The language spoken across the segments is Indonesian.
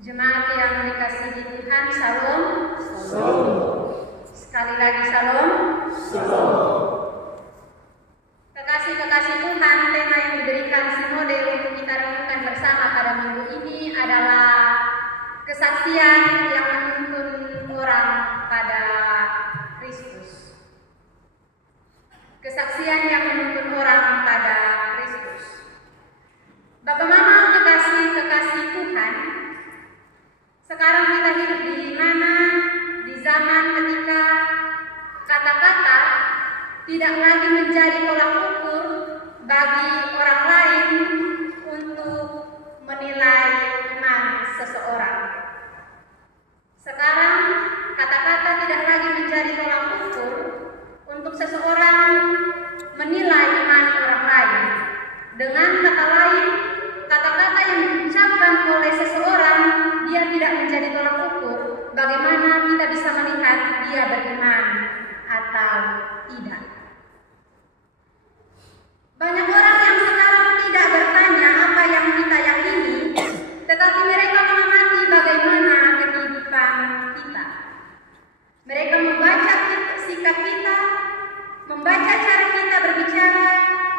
Jemaat yang dikasihi Tuhan, Shalom. Shalom. Sekali lagi Shalom. Shalom. Kekasih-kekasih Tuhan, tema yang diberikan sinode untuk kita renungkan bersama pada minggu ini adalah kesaksian yang menuntun orang pada Kristus. Kesaksian yang menuntun orang pada Kristus. Bapak Mama, kekasih-kekasih Tuhan, sekarang kita hidup di mana? Di zaman ketika kata-kata tidak lagi menjadi tolak ukur bagi orang lain untuk menilai iman seseorang. Sekarang kata-kata tidak lagi menjadi tolak ukur untuk seseorang menilai iman orang lain. Dengan kata lain, kata-kata yang diucapkan oleh seseorang dia tidak menjadi tolak ukur bagaimana kita bisa melihat dia beriman atau tidak. Banyak orang yang sekarang tidak bertanya apa yang kita yakini, tetapi mereka mengamati bagaimana kehidupan kita. Mereka membaca sikap kita, membaca cara kita berbicara,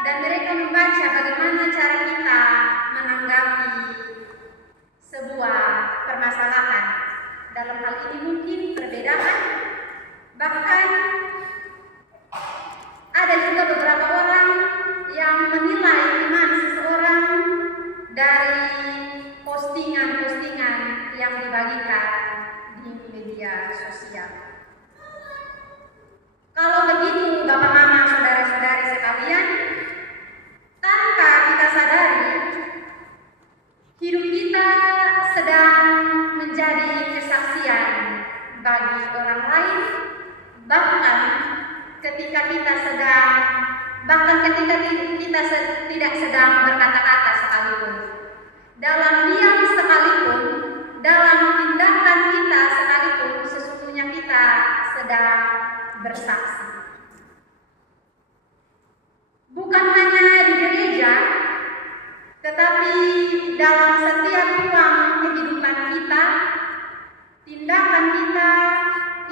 dan mereka membaca bagaimana cara kita menanggapi sebuah permasalahan. Dalam hal ini mungkin perbedaan, bahkan ada juga beberapa orang yang menilai iman seseorang dari postingan-postingan yang dibagikan di media sosial. Kalau begitu, Bapak Mama, saudara-saudari sekalian, tanpa kita sadari, hidup kita sedang menjadi kesaksian bagi orang lain, bahkan ketika kita tidak sedang berkata-kata sekalipun, dalam diam sekalipun, dalam tindakan kita sekalipun, sesungguhnya kita sedang bersaksi. Bukan hanya di gereja, tetapi dalam setiap ruang kehidupan kita, tindakan kita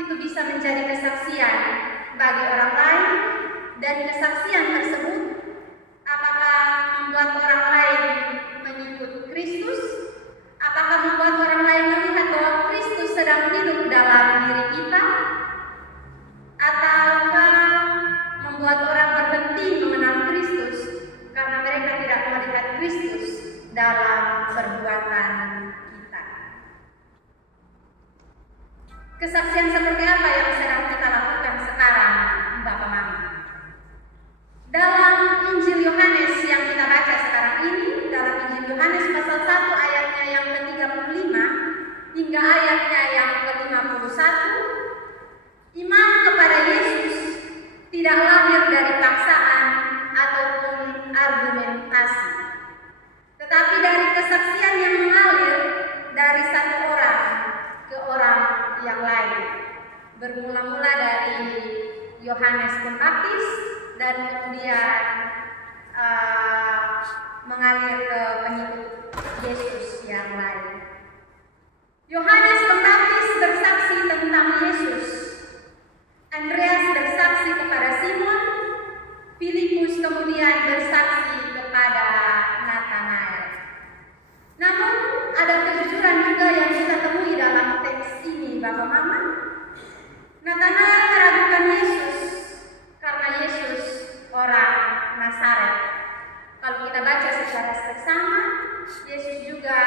itu bisa menjadi kesaksian bagi orang lain, dan kesaksian tersebut apakah membuat orang lain mengikut Kristus, apakah membuat orang lain melihat bahwa Kristus sedang hidup dalam diri kita, ataukah membuat orang berhenti mengenal Kristus karena mereka tidak melihat Kristus dalam perbuatan kita. Kesaksian seperti apa yang sedang kita lakukan sekarang, Bapak Mama? Dalam Injil Yohanes yang kita baca sekarang ini, dalam Injil Yohanes pasal 1 ayatnya yang ke-35 hingga ayatnya yang ke-51, iman kepada Yesus tidak lahir dari paksaan ataupun argumentasi, tetapi dari kesaksian yang mengalir dari satu orang ke orang yang lain, bermula-mula dari Yohanes Pembaptis dan kemudian mengalir ke pengikut Yesus yang lain. Yohanes Pembaptis bersaksi tentang Yesus, Andreas bersaksi kepada Simon, Filipus kemudian bersaksi kepada Nathanael. Namun ada kejujuran juga yang kita temui dalam teks ini, Bapak Mama. Nathanael meragukan Yesus karena Yesus orang Nazaret. Kalau kita baca secara seksama, Yesus juga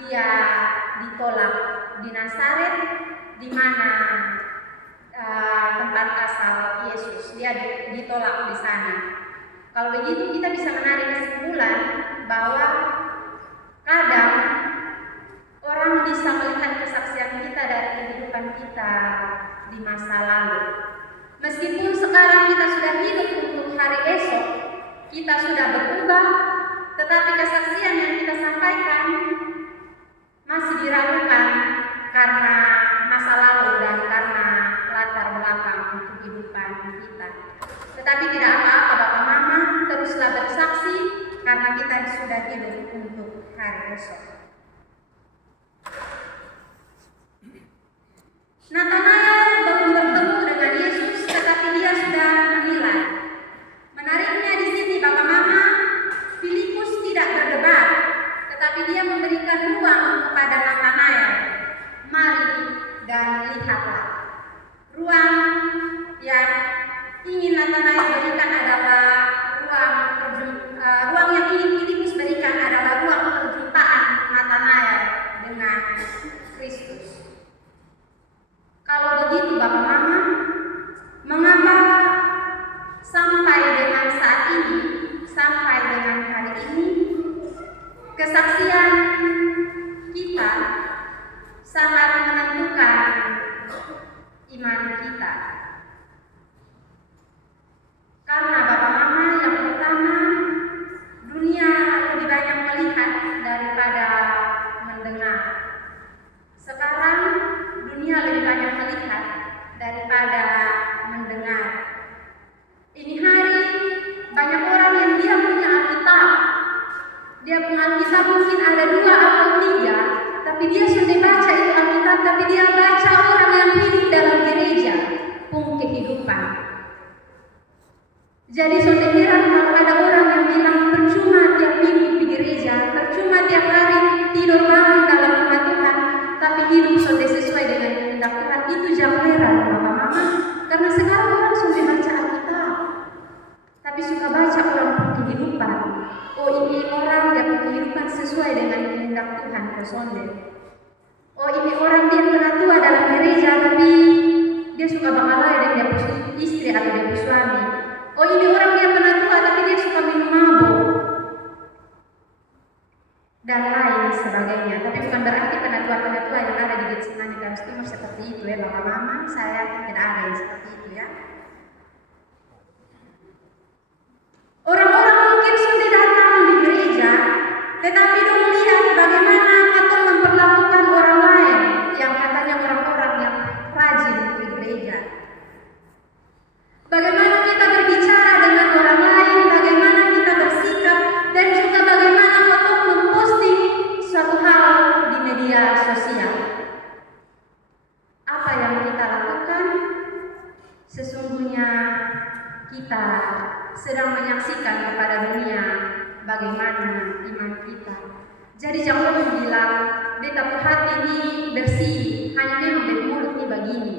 dia ditolak di Nazaret, di mana tempat asal Yesus, dia ditolak di sana. Kalau begitu kita bisa menarik kesimpulan bahwa kadang orang bisa melihat kesaksian kita dari kehidupan kita di masa lalu. Meskipun sekarang kita sudah hidup untuk hari esok, kita sudah berubah, tetapi kesaksian yang kita sampaikan masih diragukan karena masa lalu dan karena latar belakang kehidupan kita. Tetapi tidak apa-apa Bapak Mama, teruslah bersaksi karena kita sudah hidup untuk hari esok. kesaksian kita sangat menentukan iman kita. Karena Bapak Mama, yang pertama, dunia lebih banyak melihat daripada mendengar. Sekarang dunia lebih banyak melihat daripada mendengar. Ini hari banyak orang yang dia punya Alkitab. Dia punya Alkitab mungkin ada 2 atau 3, tapi dia sudah baca itu Alkitab, tapi dia baca orang yang hidup dalam gereja pun kehidupan. Jadi sudah heran kalau ada orang yang bilang percuma tiap minggu di gereja, percuma tiap hari tidur bangun dalam rumah Tuhan, tapi hidup sudah sesuai dengan kehendak Tuhan. Itu jangan heran Bapak Mama, karena sekarang orang sudah baca Alkitab, tapi suka baca orang kehidupan. Oh, ini orang yang kehidupan sesuai dengan kehendak Tuhan personal. Oh, ini orang dia pernah tua dalam gereja, tapi dia suka bangalai dengan dia istri atau dia suami. Oh, ini orang dia pernah tua, tapi dia suka minum mabuk dan lain sebagainya. Tapi bukan berarti penatua-penatua yang ada di Getsemani Garis Timur seperti itu ya Bapak Mama. Saya tidak ada yang seperti itu ya. Orang-orang mungkin sudah datang di gereja, tetapi dong lihat bagaimana kita memperlakukan orang lain yang katanya orang-orang yang rajin di gereja. Bagaimana kita berbicara dengan orang lain, bagaimana kita bersikap, dan juga bagaimana kita memposting suatu hal di media sosial. Apa yang kita lakukan? Sesungguhnya kita sedang menyaksikan kepada dunia bagaimana iman kita. Jadi jangan bilang, beta hati ini bersih, hanya memang dari mulut ini begini.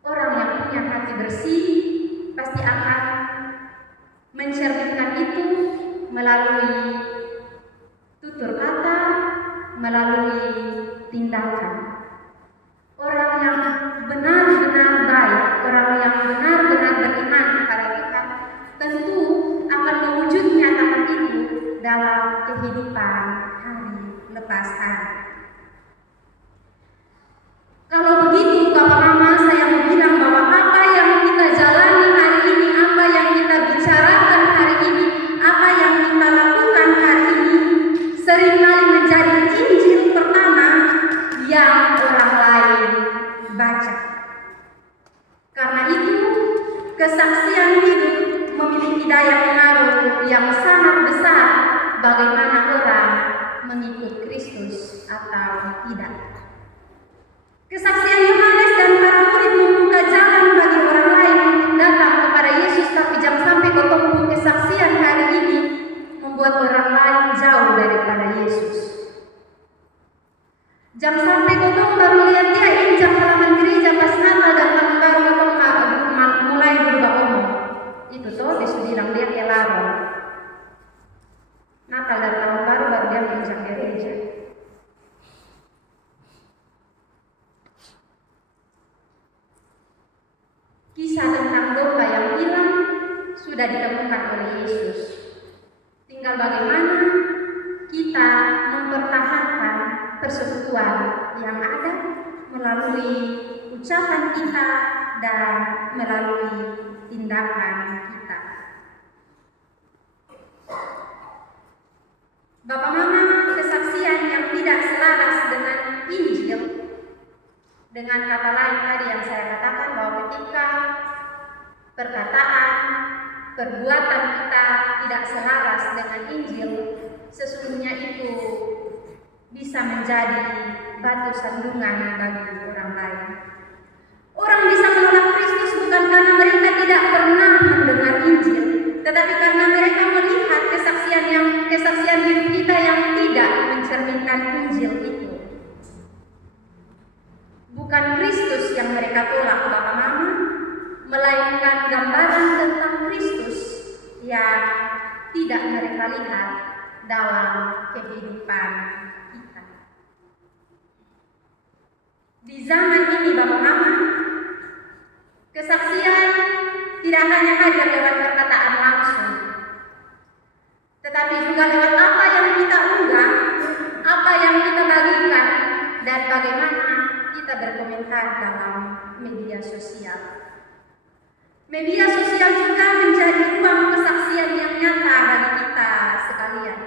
Orang yang punya hati bersih pasti akan mencerminkan itu melalui tutur kata, melalui tindakan. Orang yang benar-benar baik, orang yang benar-benar beriman kepada Tuhan, tentu akan mewujud nyatakan itu dalam kehidupan hari lepas hari. Kalau begitu Bapak Mama, saya mau bilang bahwa apa yang kita jalani hari ini, apa yang kita bicarakan hari ini, apa yang kita lakukan hari ini, seringkali menjadi Injil pertama yang orang lain baca. Karena itu, kesaksian hidup memiliki daya pengaruh yang sangat besar bagaimana orang mengikut Kristus atau tidak. Kesaksian Yohanes dan para murid membuka jalan bagi orang lain untuk datang kepada Yesus, tapi jangan sampai ketemu kesaksian hari ini membuat orang lain jauh daripada Yesus. Jangan sampai ketemu baru lihat dia injak halaman gereja pas Natal dan tahun baru ketemu mulai berubah umur. Itu tuh disudilang dia larang. Natal dan tahun baru dia injak gereja. Kisah tentang domba yang hilang sudah ditemukan oleh Yesus. Tinggal bagaimana kita mempertahankan persekutuan yang ada melalui ucapan kita dan melalui tindakan kita. Bapak Mama, kesaksian yang tidak selaras dengan Injil, dengan kata lain tadi yang saya katakan bahwa ketika perkataan, perbuatan kita tidak selaras dengan Injil, sesungguhnya itu bisa menjadi batu sandungan bagi orang lain. Orang bisa menolak Kristus bukan karena mereka tidak pernah mendengar Injil, tetapi karena mereka melihat kesaksian hidup kita yang tidak mencerminkan Injil itu. Bukan Kristus yang mereka tolak Bapak Mama, melainkan gambaran tentang Kristus yang tidak mereka lihat dalam kehidupan kita. Di zaman ini Bapak Mama, kesaksian tidak hanya hadir lewat perkataan langsung, tetapi juga lewat apa yang kita media sosial. Media sosial juga menjadi ruang kesaksian yang nyata bagi kita sekalian.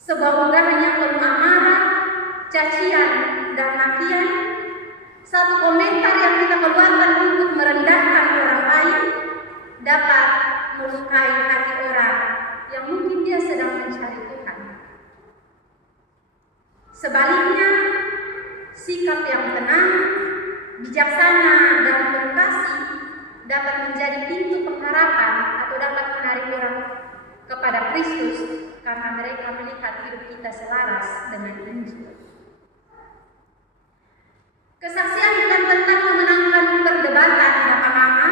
Sebuah unggahan yang penuh amarah, cacian, dan makian, satu komentar yang kita keluarkan untuk merendahkan orang lain dapat melukai hati orang yang mungkin dia sedang mencari Tuhan. Sebaliknya, sikap yang tenang, bijaksana, dan penuh kasih dapat menjadi pintu pengharapan atau dapat menarik orang kepada Kristus karena mereka melihat hidup kita selaras dengan Injil. Kesaksian bukan tentang memenangkan perdebatan Bapak Mama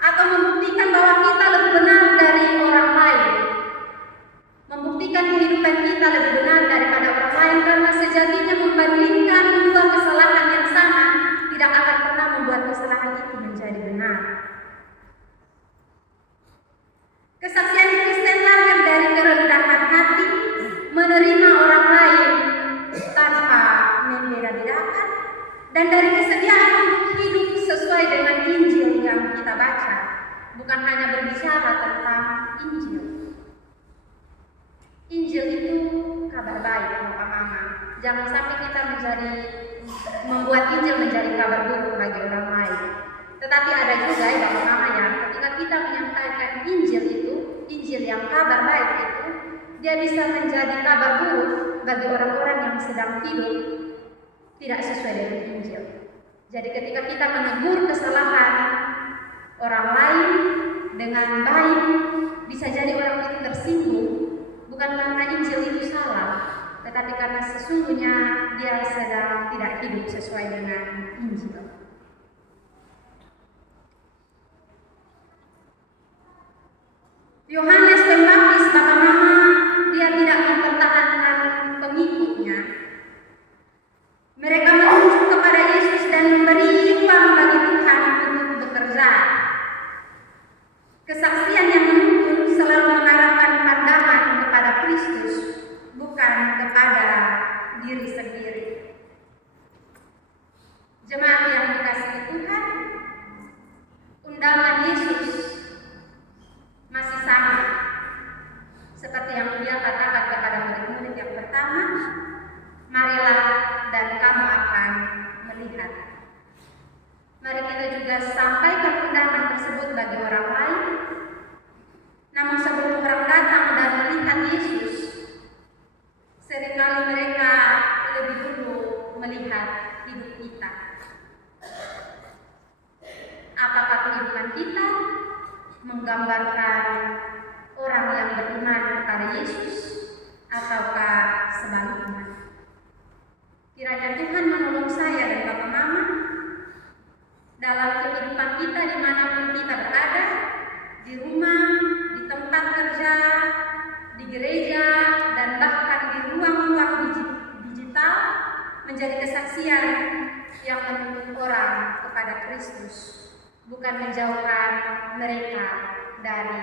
atau membuktikan bahwa kita lebih benar dari orang lain. Membuktikan kehidupan kita lebih benar daripada orang lain karena sejatinya membandingkan dua kesalahan yang sama tidak akan pernah membuat kesalahan itu menjadi benar. Kesaksian Kristen lahir dari kerendahan hati, menerima orang lain tanpa membeda-bedakan, dan dari kesediaan untuk hidup sesuai dengan Injil yang kita baca, bukan hanya berbicara tentang Injil. Injil itu kabar baik, Bapak Mama. Jangan sampai kita membuat Injil menjadi kabar buruk bagi orang lain. Tetapi ada juga ya Bapak Mama ya, ketika kita menyampaikan Injil itu, Injil yang kabar baik itu, dia bisa menjadi kabar buruk bagi orang-orang yang sedang hidup tidak sesuai dengan Injil. Jadi ketika kita menegur kesalahan orang lain dengan baik, bisa jadi orang itu tersinggung, bukan karena Injil itu salah, tetapi karena sesungguhnya dia sedang tidak hidup sesuai dengan Injil. Yohanes Pembaptis, Bapak Mama, dia tidak mempertahankan pengikutnya. Mereka menuju kepada Yesus dan memberi ruang bagi Tuhan untuk bekerja. Kesaksian yang menuntun selalu mengarahkan pandangan kepada Kristus, bukan kepada diri sendiri. Jemaat yang dikasihi Tuhan, undangan Yesus masih sama seperti yang Dia katakan kepada murid-murid yang pertama, marilah dan kamu akan melihat. Mari kita juga sampaikan undangan tersebut bagi orang lain. Namun sebelum orang datang dan melihat Yesus, seringkali mereka lebih dulu melihat hidup kita. Apakah kehidupan kita menggambarkan orang yang beriman kepada Yesus ataukah sebaliknya? Kiranya Tuhan menolong saya dan Bapak Mama dalam kehidupan kita dimanapun kita berada, di rumah, di tempat kerja, di gereja, dan bahkan di ruang-ruang digital, menjadi kesaksian yang menuntun orang kepada Kristus, bukan menjauhkan mereka dari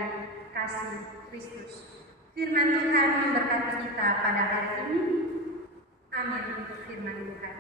kasih Kristus. Firman Tuhan memberkati kita pada hari ini. Amin untuk firman Tuhan.